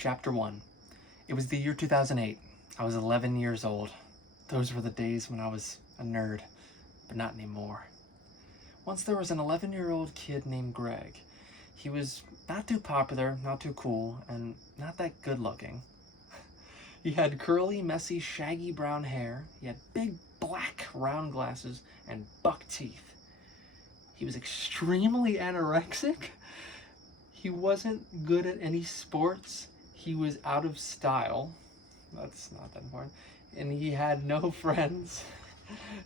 Chapter 1. It was the year 2008. I was 11 years old. Those were the days when I was a nerd, but not anymore. Once there was an 11-year-old kid named Greg. He was not too popular, not too cool, and not that good looking. He had curly, messy, shaggy brown hair. He had big, black, round glasses and buck teeth. He was extremely anorexic. He wasn't good at any sports. He was out of style. That's not that important. And he had no friends.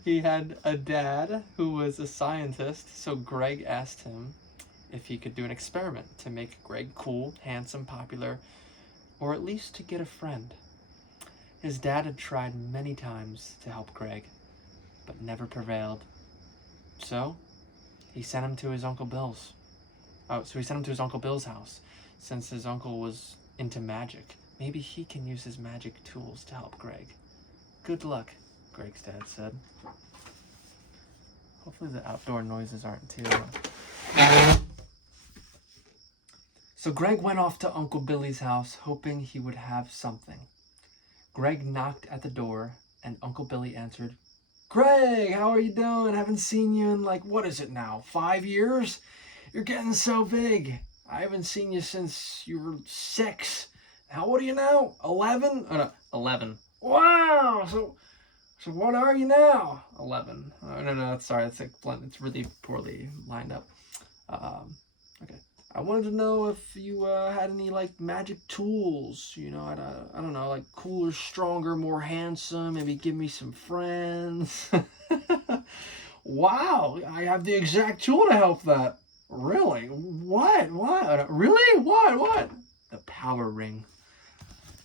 He had a dad who was a scientist, so Greg asked him if he could do an experiment to make Greg cool, handsome, popular, or at least to get a friend. His dad had tried many times to help Greg, but never prevailed. So he sent him to his Uncle Bill's. So he sent him to his Uncle Bill's house, since his uncle was into magic. Maybe he can use his magic tools to help Greg. Good luck, Greg's dad said. Hopefully the outdoor noises aren't too So Greg went off to Uncle Billy's house, hoping he would have something. Greg knocked at the door, and Uncle Billy answered, "Greg, how are you doing? Haven't seen you in what is it now, 5 years? You're getting so big. I haven't seen you since you were 6. How old are you now? 11? 11. Wow! So what are you now? 11. No, sorry, it's really poorly lined up. Okay. I wanted to know if you had any magic tools, I don't know, cooler, stronger, more handsome, maybe give me some friends." Wow, I have the exact tool to help that. Really? What? Really? What? The power ring.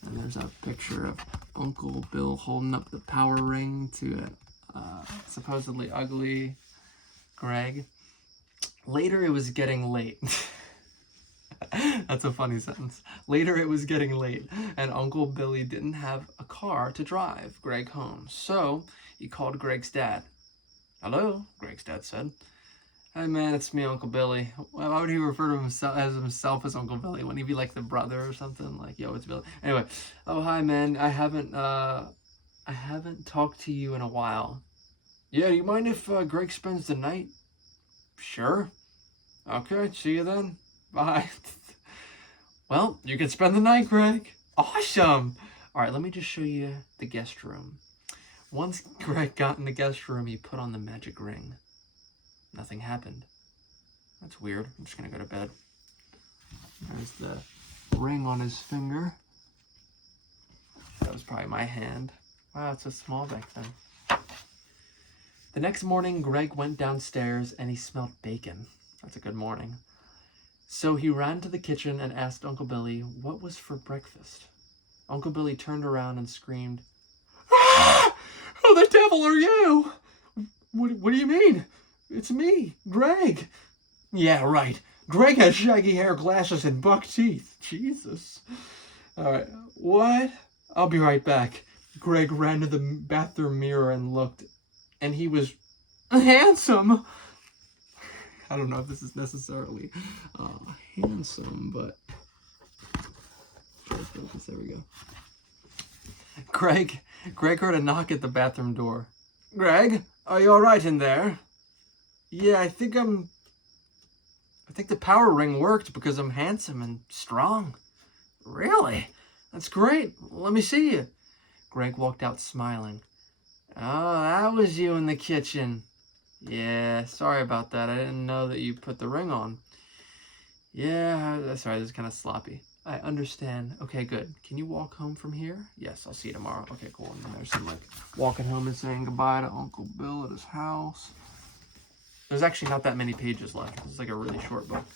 And there's a picture of Uncle Bill holding up the power ring to a supposedly ugly Greg. Later, it was getting late. That's a funny sentence. Later, it was getting late, and Uncle Billy didn't have a car to drive Greg home. So he called Greg's dad. "Hello," Greg's dad said. "Hey man, it's me, Uncle Billy." Why would he refer to himself as Uncle Billy? Wouldn't he be like the brother or something? Yo, it's Billy. Anyway, "Oh hi man, I haven't talked to you in a while." "Yeah, do you mind if Greg spends the night?" "Sure." "Okay, see you then. Bye." "Well, you can spend the night, Greg." "Awesome." All right, let me just show you the guest room. Once Greg got in the guest room, he put on the magic ring. Nothing happened. That's weird. I'm just gonna go to bed. There's the ring on his finger. That was probably my hand. Wow, it's so small back then. The next morning, Greg went downstairs and he smelled bacon. That's a good morning. So he ran to the kitchen and asked Uncle Billy what was for breakfast. Uncle Billy turned around and screamed, "Ah! Who the devil are you?" What do you mean? "It's me, Greg." "Yeah, right. Greg has shaggy hair, glasses, and buck teeth." Jesus. All right. "What?" "I'll be right back." Greg ran to the bathroom mirror and looked, and he was handsome. I don't know if this is necessarily handsome, but try to focus. There we go. Greg heard a knock at the bathroom door. "Greg, are you all right in there?" "Yeah, I think the power ring worked because I'm handsome and strong." "Really? That's great. Let me see you." Greg walked out smiling. "Oh, that was you in the kitchen." "Yeah, sorry about that. I didn't know that you put the ring on." "Yeah, sorry, this is kind of sloppy." "I understand. Okay, good. Can you walk home from here?" "Yes, I'll see you tomorrow." Okay, cool. And then there's some walking home and saying goodbye to Uncle Bill at his house. There's actually not that many pages left. It's a really short book.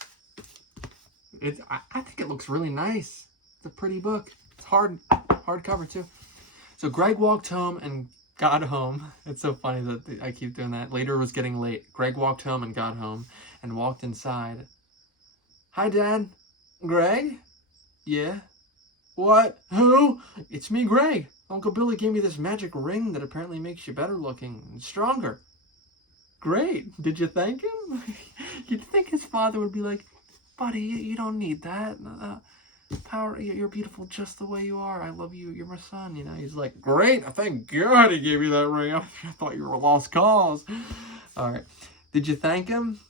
I think it looks really nice. It's a pretty book. It's hardcover too. So Greg walked home and got home. It's so funny that I keep doing that. Later it was getting late. Greg walked home and got home and walked inside. "Hi, Dad." "Greg?" "Yeah." "What? Who?" "It's me, Greg. Uncle Billy gave me this magic ring that apparently makes you better looking and stronger." "Great. Did you thank him?" You'd think his father would be like, "Buddy, you don't need that." power, you're beautiful just the way you are. I love you. You're my son. You know, he's like, great. Thank God he gave you that ring. I thought you were a lost cause. All right. Did you thank him?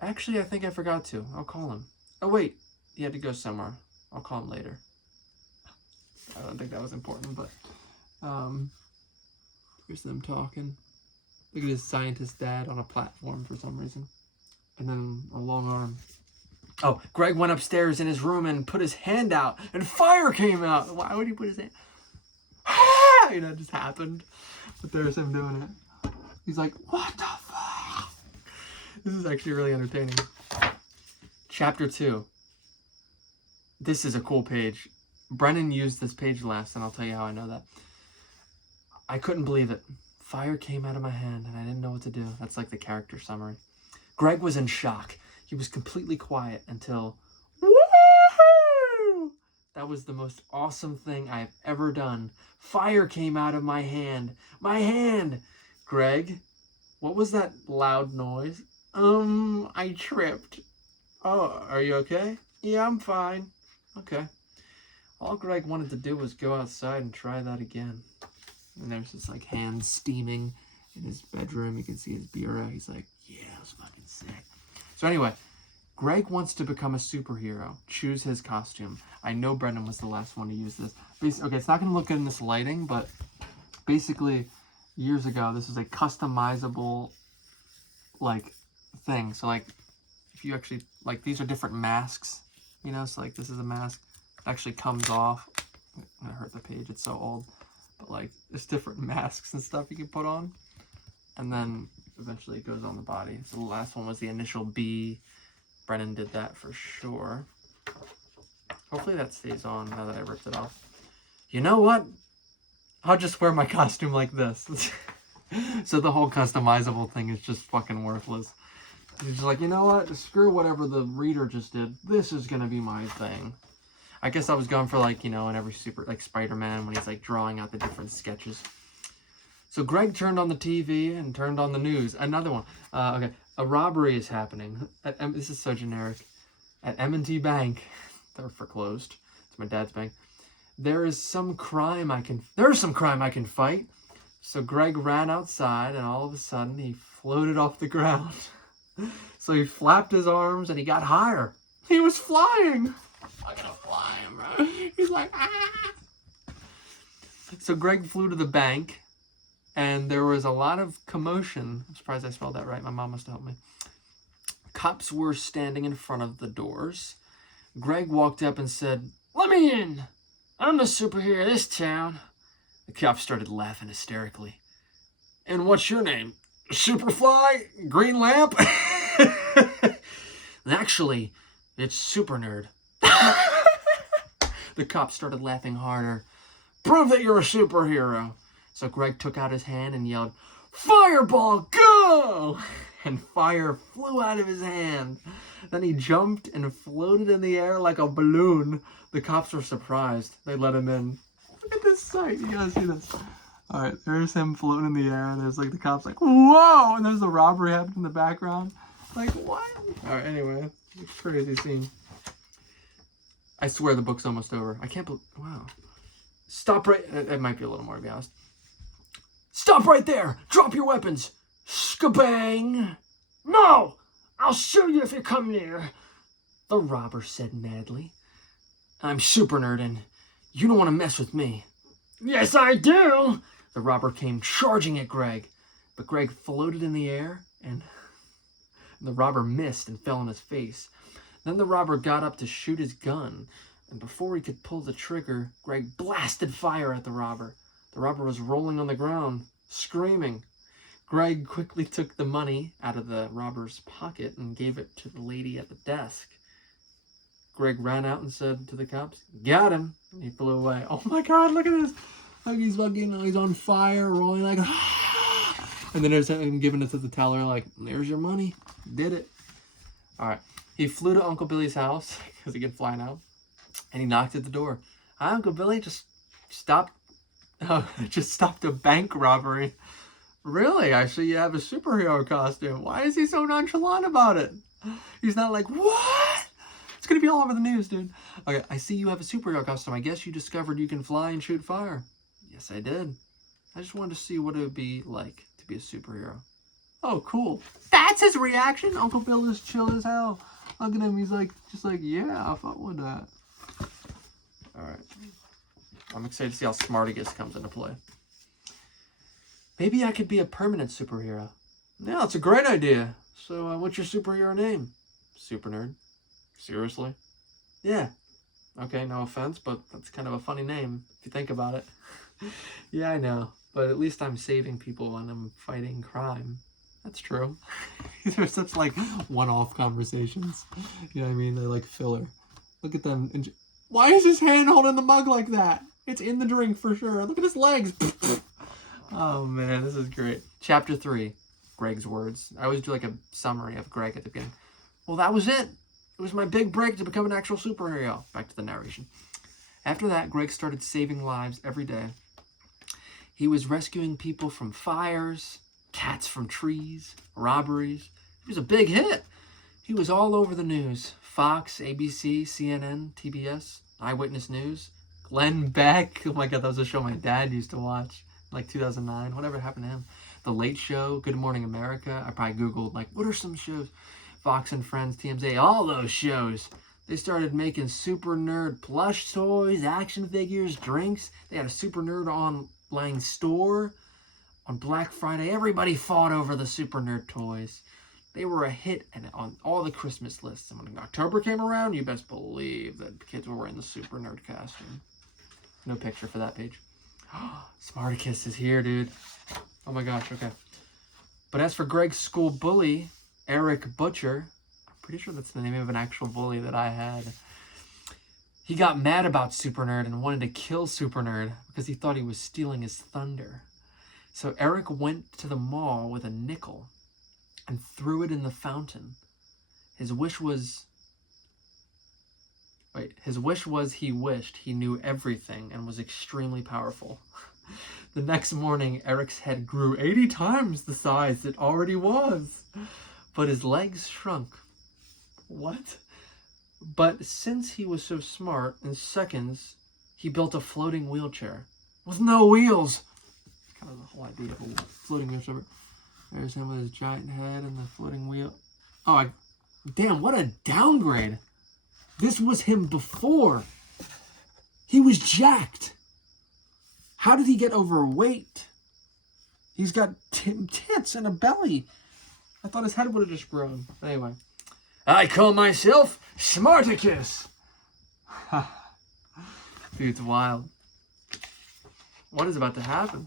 Actually, I think I forgot to. I'll call him. Oh, wait. He had to go somewhere. I'll call him later. I don't think that was important, but here's them talking. Look at his scientist dad on a platform for some reason. And then a long arm. Oh, Greg went upstairs in his room and put his hand out, and fire came out. Why would he put his hand? You know, it just happened. But there's him doing it. He's like, what the fuck? This is actually really entertaining. Chapter 2. This is a cool page. Brennan used this page last, and I'll tell you how I know that. I couldn't believe it. Fire came out of my hand, and I didn't know what to do. That's like the character summary. Greg was in shock. He was completely quiet until, woohoo! That was the most awesome thing I've ever done. Fire came out of my hand. My hand! Greg, what was that loud noise? I tripped. Oh, are you okay? Yeah, I'm fine. Okay. All Greg wanted to do was go outside and try that again. And there's this like hand steaming in his bedroom. You can see his bureau. He's like, yeah, it was fucking sick. So anyway, Greg wants to become a superhero. Choose his costume. I know Brendan was the last one to use this. Okay, it's not going to look good in this lighting, but basically, years ago, this was a customizable, like, thing. So, like, if you actually, like, these are different masks, you know? So, like, this is a mask. It actually comes off. I'm going to hurt the page. It's so old. But, like, there's different masks and stuff you can put on. And then eventually it goes on the body. So the last one was the initial B. Brennan did that for sure. Hopefully that stays on now that I ripped it off. You know what? I'll just wear my costume like this. So the whole customizable thing is just fucking worthless. He's just like, you know what? Screw whatever the reader just did. This is gonna be my thing. I guess I was going for like, you know, in every like Spider-Man when he's like drawing out the different sketches. So Greg turned on the TV and turned on the news. Another one. Okay, a robbery is happening. This is so generic. At M&T Bank, they're foreclosed. It's my dad's bank. There's some crime I can fight. So Greg ran outside, and all of a sudden he floated off the ground. So he flapped his arms, and he got higher. He was flying. I'm gonna fly, bro. He's like, ah. So Greg flew to the bank. And there was a lot of commotion. I'm surprised I spelled that right. My mom must have helped me. Cops were standing in front of the doors. Greg walked up and said, "Let me in. I'm the superhero of this town." The cops started laughing hysterically. "And what's your name? Superfly? Green Lamp?" "Actually, it's Super Nerd." The cops started laughing harder. "Prove that you're a superhero." So Greg took out his hand and yelled, "Fireball, go!" And fire flew out of his hand. Then he jumped and floated in the air like a balloon. The cops were surprised. They let him in. Look at this sight. You gotta see this. All right, there's him floating in the air. And there's like the cops like, whoa! And there's the robbery happening in the background. Like, what? All right, anyway, crazy scene. I swear the book's almost over. I can't believe, wow. Stop right, it might be a little more, to be honest. "Stop right there! Drop your weapons! Skabang!" "No! I'll shoot you if you come near," the robber said madly. "I'm Super Nerd, and you don't want to mess with me." "Yes, I do!" The robber came charging at Greg, but Greg floated in the air, and the robber missed and fell on his face. Then the robber got up to shoot his gun, and before he could pull the trigger, Greg blasted fire at the robber. The robber was rolling on the ground, screaming. Greg quickly took the money out of the robber's pocket and gave it to the lady at the desk. Greg ran out and said to the cops, "Got him!" And he flew away. Oh my God, look at this. Like he's on fire, rolling like, ah! And then there's him giving it to the teller like, "There's your money. Did it." All right. He flew to Uncle Billy's house because he can fly now. And he knocked at the door. "Hi, Uncle Billy, just stopped a bank robbery." "Really? I see you have a superhero costume. Why is he so nonchalant about it?" He's not like, "What? It's gonna be all over the news, dude. Okay, I see you have a superhero costume. I guess you discovered you can fly and shoot fire. Yes, I did. I just wanted to see what it would be like to be a superhero. Oh, cool. That's his reaction? Uncle Bill is chill as hell. Look at him. He's like, just like, yeah, I fuck with that. All right. I'm excited to see how Smarticus comes into play. Maybe I could be a permanent superhero. Yeah, that's a great idea. So, what's your superhero name? Super Nerd. Seriously? Yeah. Okay, no offense, but that's kind of a funny name if you think about it. Yeah, I know. But at least I'm saving people when I'm fighting crime. That's true. These are such like one-off conversations. You know what I mean? They're like filler. Look at them. Why is his hand holding the mug like that? It's in the drink for sure. Look at his legs. Oh man, this is great. Chapter 3, Greg's words. I always do like a summary of Greg at the beginning. Well, that was it. It was my big break to become an actual superhero. Back to the narration. After that, Greg started saving lives every day. He was rescuing people from fires, cats from trees, robberies. He was a big hit. He was all over the news. Fox, ABC, CNN, TBS, Eyewitness News, Glenn Beck. Oh my God, that was a show my dad used to watch. Like 2009. Whatever happened to him? The Late Show, Good Morning America. I probably Googled, like, what are some shows? Fox and Friends, TMZ, all those shows. They started making Super Nerd plush toys, action figures, drinks. They had a Super Nerd online store on Black Friday. Everybody fought over the Super Nerd toys. They were a hit and on all the Christmas lists. And when October came around, you best believe that kids were wearing the Super Nerd costume. No picture for that page. Smarticus is here, dude. Oh my gosh, okay. But as for Greg's school bully, Eric Butcher, I'm pretty sure that's the name of an actual bully that I had. He got mad about Super Nerd and wanted to kill Super Nerd because he thought he was stealing his thunder. So Eric went to the mall with a nickel and threw it in the fountain. His wish was he wished he knew everything and was extremely powerful. The next morning, Eric's head grew 80 times the size it already was, but his legs shrunk. What? But since he was so smart, in seconds, he built a floating wheelchair with no wheels. Kind of the whole idea of a floating wheelchair. There's him with his giant head and the floating wheel. Oh, damn, what a downgrade. This was him before. He was jacked. How did he get overweight? He's got tits and a belly. I thought his head would have just grown. Anyway. I call myself Smarticus. Dude, it's wild. What is about to happen?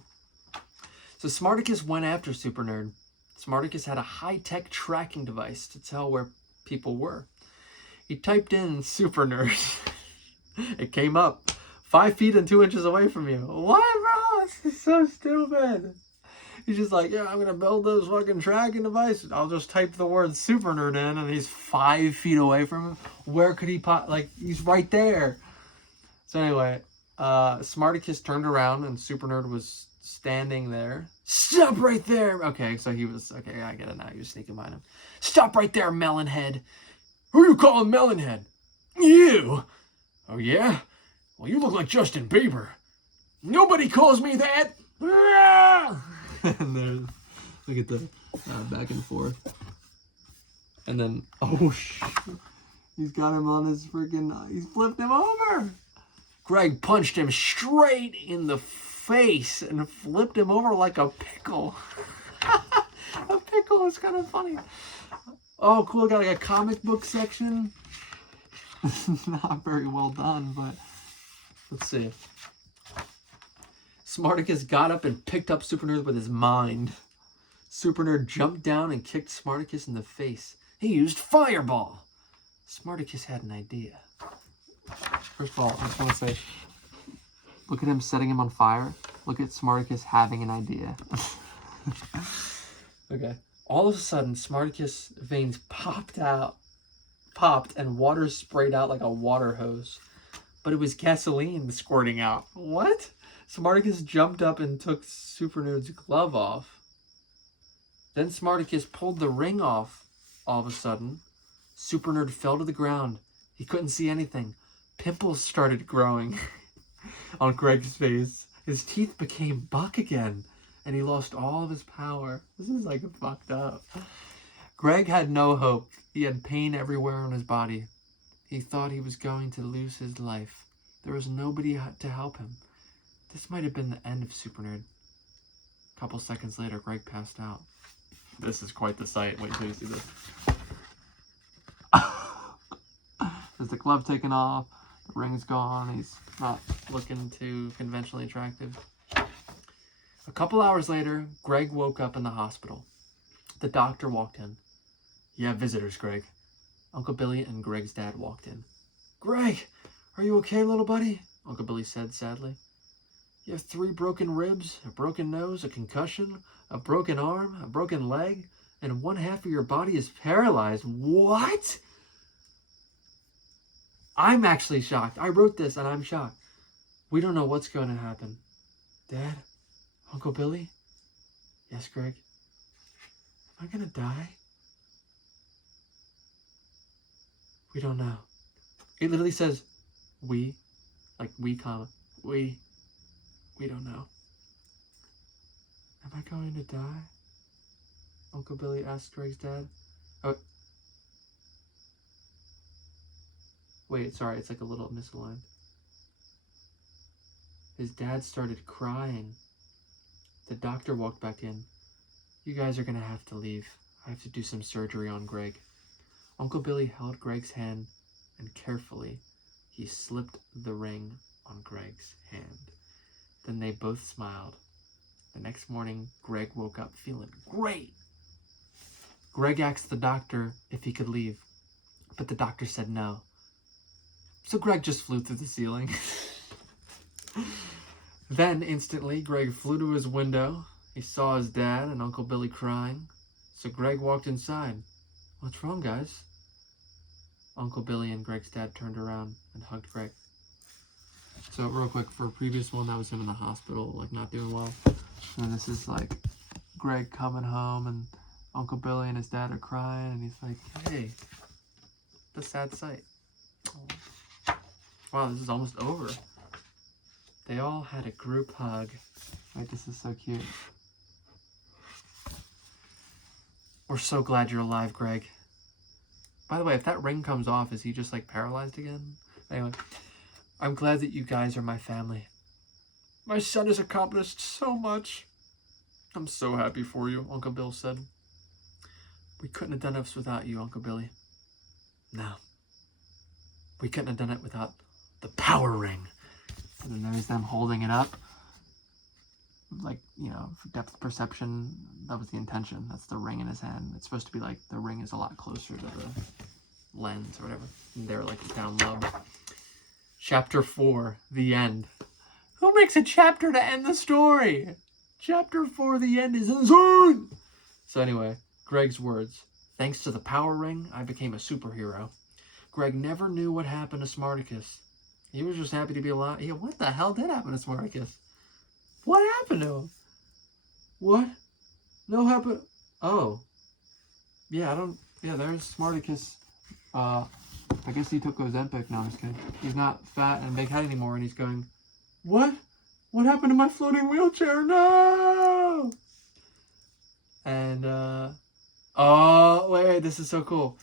So Smarticus went after Super Nerd. Smarticus had a high-tech tracking device to tell where people were. He typed in Super Nerd. It came up 5 feet and 2 inches away from you. What, bro? This is so stupid. He's just like, yeah, I'm going to build those fucking tracking devices. I'll just type the word Super Nerd in and he's 5 feet away from him. Where could he like, he's right there. So anyway, Smarticus turned around and Super Nerd was standing there. Stop right there. Okay, so he was, okay, I get it now. He was sneaking behind him. Stop right there, Melonhead. Who you calling Melonhead? You. Oh, yeah? Well, you look like Justin Bieber. Nobody calls me that. And there's, look at the back and forth. And then, oh, he's got him on his freaking, he's flipped him over. Greg punched him straight in the face and flipped him over like a pickle. A pickle is kind of funny. Oh, cool. Got like a comic book section. Not very well done, but let's see. Smarticus got up and picked up Super Nerd with his mind. Super Nerd jumped down and kicked Smarticus in the face. He used Fireball. Smarticus had an idea. First of all, I just want to say, look at him setting him on fire. Look at Smarticus having an idea. Okay. All of a sudden, Smarticus' veins popped, and water sprayed out like a water hose. But it was gasoline squirting out. What? Smarticus jumped up and took Super Nerd's glove off. Then Smarticus pulled the ring off all of a sudden. Super Nerd fell to the ground. He couldn't see anything. Pimples started growing on Greg's face. His teeth became buck again, and he lost all of his power. This is like fucked up. Greg had no hope. He had pain everywhere on his body. He thought he was going to lose his life. There was nobody to help him. This might have been the end of Super Nerd. A couple seconds later, Greg passed out. This is quite the sight. Wait until you see this. There's the glove taken off. The ring's gone. He's not looking too conventionally attractive. A couple hours later, Greg woke up in the hospital. The doctor walked in. "You have visitors, Greg." Uncle Billy and Greg's dad walked in. "Greg, are you okay, little buddy?" Uncle Billy said sadly. "You have 3 broken ribs, a broken nose, a concussion, a broken arm, a broken leg, and 1/2 of your body is paralyzed." What? I'm actually shocked. I wrote this and I'm shocked. We don't know what's going to happen. Dad? Uncle Billy? Yes, Greg? Am I going to die? We don't know. It literally says, we, like we, comma, we don't know. Am I going to die? Uncle Billy asked Greg's dad. Oh. Wait, sorry, it's like a little misaligned. His dad started crying. The doctor walked back in. "You guys are gonna have to leave. I have to do some surgery on Greg." Uncle Billy held Greg's hand, and carefully, he slipped the ring on Greg's hand. Then they both smiled. The next morning, Greg woke up feeling great. Greg asked the doctor if he could leave, but the doctor said no. So Greg just flew through the ceiling. Then, instantly, Greg flew to his window. He saw his dad and Uncle Billy crying. So Greg walked inside. "What's wrong, guys?" Uncle Billy and Greg's dad turned around and hugged Greg. So real quick, for a previous one, that was him in the hospital, like not doing well. And this is like Greg coming home and Uncle Billy and his dad are crying and he's like, "Hey, the sad sight." Oh. Wow, this is almost over. They all had a group hug. Right, this is so cute. "We're so glad you're alive, Greg." By the way, if that ring comes off, is he just like paralyzed again? Anyway, "I'm glad that you guys are my family. My son has accomplished so much. I'm so happy for you," Uncle Bill said. "We couldn't have done this without you, Uncle Billy." "No. We couldn't have done it without the power ring." And then there's them holding it up. Like, you know, for depth perception, that was the intention. That's the ring in his hand. It's supposed to be like the ring is a lot closer to the lens or whatever. And they're like down low. Chapter 4, the end. Who makes a chapter to end the story? Chapter 4, the end is insane! So anyway, Greg's words. "Thanks to the power ring, I became a superhero." Greg never knew what happened to Smarticus. He was just happy to be alive. Yeah, what the hell did happen to Smarticus? What happened to him? What? No happen. Oh. Yeah, I don't. Yeah, there's Smarticus. I guess he took Ozempic. No, I'm just kidding. He's not fat and big head anymore, and he's going, "What? What happened to my floating wheelchair? No!" And, oh, wait, this is so cool.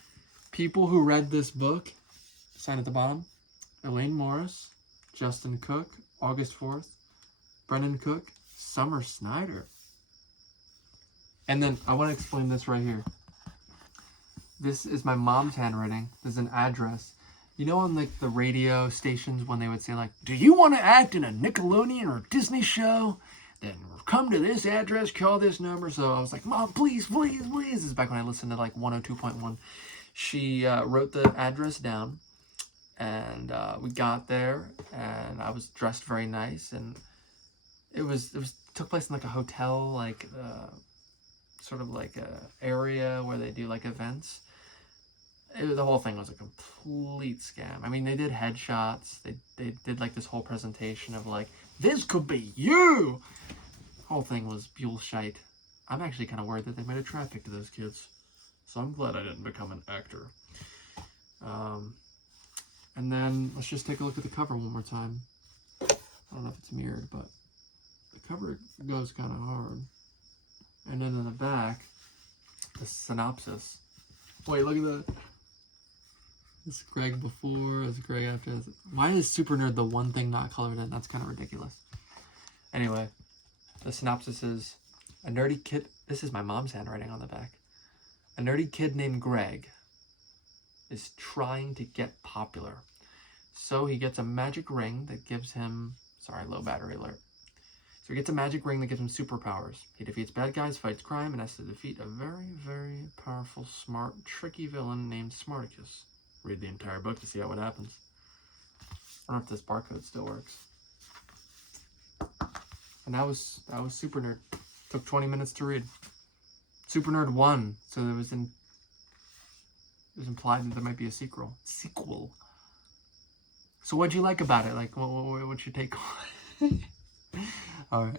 People who read this book, sign at the bottom: Elaine Morris, Justin Cook, August 4th, Brendan Cook, Summer Snyder. And then I want to explain this right here. This is my mom's handwriting. There's an address. You know on like the radio stations when they would say like, "Do you want to act in a Nickelodeon or Disney show? Then come to this address, call this number." So I was like, "Mom, please, please, please." This is back when I listened to like 102.1. She wrote the address down. And we got there, and I was dressed very nice, and it took place in like a hotel, like sort of like a area where they do like events. The whole thing was a complete scam. I mean, they did headshots. They did like this whole presentation of like, "This could be you." The whole thing was bullshit. I'm actually kind of worried that they might have trafficked those kids, so I'm glad I didn't become an actor. And then let's just take a look at the cover one more time. I don't know if it's mirrored, but the cover goes kind of hard. And then in the back, the synopsis. Wait, look at the... This is Greg before, this is Greg after. Why is Super Nerd the one thing not colored in? That's kind of ridiculous. Anyway, the synopsis is, a nerdy kid... This is my mom's handwriting on the back. A nerdy kid named Greg is trying to get popular. So he gets a magic ring that gives him... Sorry, low battery alert. So he gets a magic ring that gives him superpowers. He defeats bad guys, fights crime, and has to defeat a very, very powerful, smart, tricky villain named Smarticus. Read the entire book to see what happens. I don't know if this barcode still works. And that was Super Nerd. Took 20 minutes to read. Super Nerd 1, so it was implied that there might be a sequel. So what'd you like about it? Like, what's your take on it? All right.